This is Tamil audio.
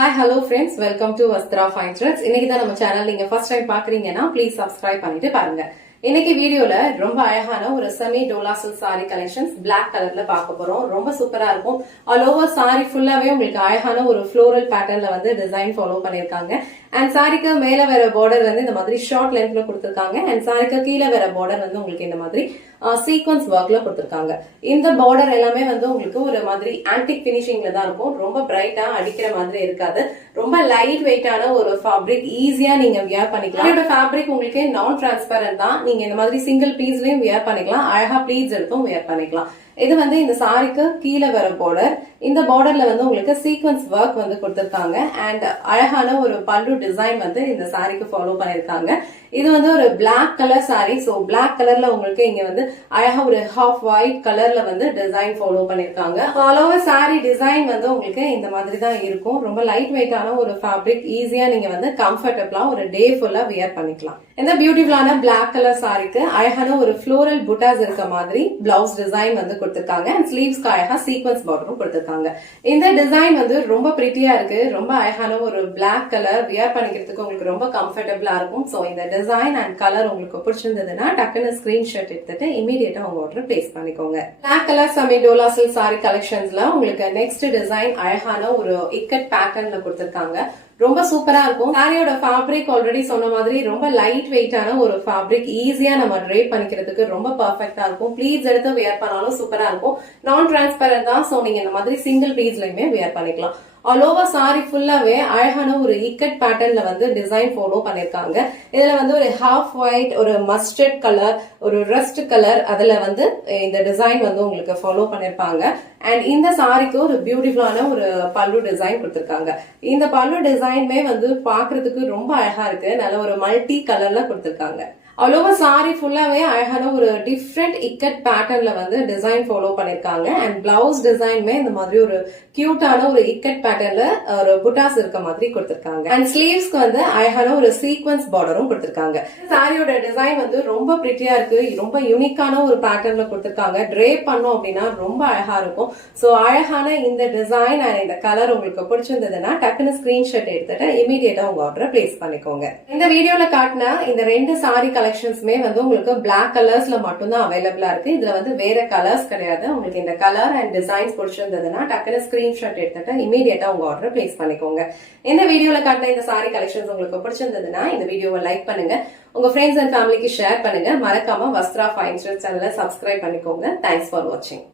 Hi, hello friends. Welcome to Vastra Fine Threads. இன்னைக்கு தான் நம்ம சேனல் நீங்க ஃபர்ஸ்ட் டைம் பாக்குறீங்கன்னா ப்ளீஸ் சப்ஸ்கிரைப் பண்ணிட்டு பாருங்க. இன்னைக்கு வீடியோல ரொம்ப அழகான ஒரு semi Dola silk sari collections black கலர்ல பார்க்க போறோம். ரொம்ப சூப்பரா இருக்கும். ஆல் ஓவர் சாரி ஃபுல்லாவே உங்களுக்கு அழகான ஒரு ஃப்ளோரல் பேட்டர்ன்ல வந்து டிசைன் ஃபாலோ பண்ணிருக்காங்க. அண்ட் சாரிக்கு மேல வேற பார்டர் வந்து இந்த மாதிரி ஷார்ட் லென்த்ல கொடுத்திருக்காங்க. அண்ட் சாரிக்கு கீழே வேற பார்டர் வந்து உங்களுக்கு இந்த மாதிரி சீக்வன்ஸ் ஒர்க்ல கொடுத்திருக்காங்க. இந்த பார்டர் எல்லாமே வந்து உங்களுக்கு ஒரு மாதிரி ஆன்டிக் பினிஷிங்ல தான் இருக்கும். ரொம்ப பிரைட்டா அடிக்கிற மாதிரி இருக்காது. ரொம்ப லைட் வெயிட்டான ஒரு ஃபேப்ரிக், ஈஸியா நீங்க வியர் பண்ணிக்கலாம். இதோட ஃபேப்ரிக் உங்களுக்கு நான் டிரான்ஸ்பரண்ட் தான். நீங்க இந்த மாதிரி சிங்கிள் பீஸ்லயும் வியர் பண்ணிக்கலாம். அழகா ப்ளீட்ஸ் எடுத்தும் வியர் பண்ணிக்கலாம். இது வந்து இந்த சாரிக்கு கீழே வர பார்டர். இந்த பார்டர்ல வந்து உங்களுக்கு சீக்வன்ஸ் ஒர்க் வந்து கொடுத்திருக்காங்க. அண்ட் அழகான ஒரு பல்லு டிசைன் வந்து இந்த சாரிக்கு ஃபாலோ பண்ணிருக்காங்க. இது வந்து ஒரு black colour sari. So black கலர்ல உங்களுக்கு இங்க வந்து அழகா ஒரு ஹாஃப் ஒயிட் கலர்ல வந்து டிசைன் ஃபாலோ பண்ணிருக்காங்க. ஆல் ஓவர் சாரி டிசைன் வந்து உங்களுக்கு இந்த மாதிரி தான் இருக்கும். ரொம்ப லைட் வெயிட்டான ஒரு ஃபேப்ரிக், ஈஸியா நீங்க வந்து கம்ஃபர்டபிளா ஒரு டே ஃபுல்லா வியர் பண்ணிக்கலாம். இந்த பியூட்டிஃபுல்லான பிளாக் கலர் சாரிக்கு அழகான ஒரு ஃப்ளோரல் புட்டாஸ் இருக்க மாதிரி பிளவுஸ் டிசைன் வந்து கொடுத்திருக்காங்க. அண்ட் ஸ்லீவ்ஸ்க்கு அழகா சீக்வன்ஸ் பார்டரும் கொடுத்திருக்காங்க. இந்த டிசைன் வந்து ரொம்ப பிரிட்டியா இருக்கு. ரொம்ப அழகான ஒரு பிளாக் கலர், வியர் பண்ணிக்கிறதுக்கு உங்களுக்கு ரொம்ப கம்ஃபர்டபிளா இருக்கும். சோ இந்த டிசைன் அண்ட் கலர் உங்களுக்கு பிடிச்சிருந்ததுன்னா டக்குன்னு ஸ்கிரீன்ஷாட் எடுத்துட்டு இமீடியட்டா உங்க ஆர்டர் பிளேஸ் பண்ணிக்கோங்க. Black colour semi Dola silk sari கலெக்ஷன்ஸ்ல உங்களுக்கு நெக்ஸ்ட் டிசைன் அழகான ஒரு இக்கட் பேட்டர்ன்ல கொடுத்திருக்காங்க. ரொம்ப சூப்பரா இருக்கும். சாரியோட ஃபேப்ரிக் ஆல்ரெடி சொன்ன மாதிரி ரொம்ப லைட் வெயிட்டான ஒரு ஃபேப்ரிக், ஈஸியா நம்ம ட்ரேப் பண்ணிக்கிறதுக்கு ரொம்ப பர்ஃபெக்டா இருக்கும். ப்ளீட்ஸ் எடுத்து வியர் பண்ணாலும் சூப்பரா இருக்கும். நான் டிரான்ஸ்பரண்ட் தான். சோ நீங்க இந்த மாதிரி சிங்கிள் பீஸ்லயுமே வியர் பண்ணிக்கலாம். ஆல் ஓவர் சாரி ஃபுல்லாவே அழகான ஒரு இக்கட் பேட்டர்ன்ல வந்து டிசைன் ஃபாலோ பண்ணிருக்காங்க. இதுல வந்து ஒரு ஹாஃப் ஒயிட், ஒரு மஸ்டர்ட் கலர், ஒரு ரஸ்ட் கலர், அதுல வந்து இந்த டிசைன் வந்து உங்களுக்கு ஃபாலோ பண்ணிருப்பாங்க. அண்ட் இந்த சாரிக்கு ஒரு பியூட்டிஃபுல்லான ஒரு பல்லு டிசைன் கொடுத்திருக்காங்க. இந்த பல்லு டிசைனுமே வந்து பாக்குறதுக்கு ரொம்ப அழகா இருக்கு. நல்ல ஒரு மல்டி கலர்ல கொடுத்திருக்காங்க. ஆல் ஓவர் சாரி ஃபுல்லாவே அழகான ஒரு டிஃப்ரெண்ட் இக்கட் பேட்டர்ன்ல வந்து டிசைன் ஃபாலோ பண்ணிருக்காங்க. அண்ட் பிளவுஸ் டிசைனுமே இந்த மாதிரி ஒரு கியூட்டான ஒரு இக்கட் பேட்டர்ன்ல ஒரு புட்டாஸ் இருக்க மாதிரி கொடுத்திருக்காங்க. அண்ட் ஸ்லீவ்ஸ்க்கு வந்து அழகான ஒரு சீக்வன்ஸ் பார்டரும் கொடுத்திருக்காங்க. சாரியோட டிசைன் வந்து ரொம்ப பிரிட்டியா இருக்கு. ரொம்ப யூனிக்கான ஒரு பேட்டர்ன்ல கொடுத்திருக்காங்க. ட்ரேப் பண்ணோம் அப்படின்னா ரொம்ப அழகா இருக்கும். சோ அழகான இந்த டிசைன் அண்ட் இந்த கலர் உங்களுக்கு பிடிச்சிருந்ததுன்னா டக்குன்னு ஸ்கிரீன்ஷாட் எடுத்துட்டு இமீடியட்டா உங்க ஆர்டர் பிளேஸ் பண்ணிக்கோங்க. இந்த வீடியோல காட்டின இந்த ரெண்டு சாரி கலெக்ஷன்ஸ்மே வந்து உங்களுக்கு பிளாக் கலர்ஸ்ல மட்டும்தான் அவைலபிளா இருக்கு. இதுல வந்து வேற கலர்ஸ் கிடையாது. உங்களுக்கு இந்த கலர் அண்ட் டிசைன்ஸ் பிடிச்சிருந்ததுன்னா டக்குனு ஸ்கிரீன்ஷாட் எடுத்துட்டு இமீடியட்டா உங்க ஆர்டர் பிளேஸ் பண்ணிக்கோங்க. இந்த வீடியோல காட்டின இந்த சாரி கலெக்ஷன்ஸ் உங்களுக்கு பிடிச்சிருந்ததுன்னா இந்த வீடியோவை லைக் பண்ணுங்க, உங்க ஃப்ரெண்ட்ஸ் அண்ட் ஃபேமிலிக்கு ஷேர் பண்ணுங்க. மறக்காம வஸ்த்ரா ஃபைன் த்ரெட்ஸ் சேனலை சப்ஸ்கிரைப் பண்ணிக்கோங்க. தேங்க்ஸ் ஃபார் வாட்சிங்.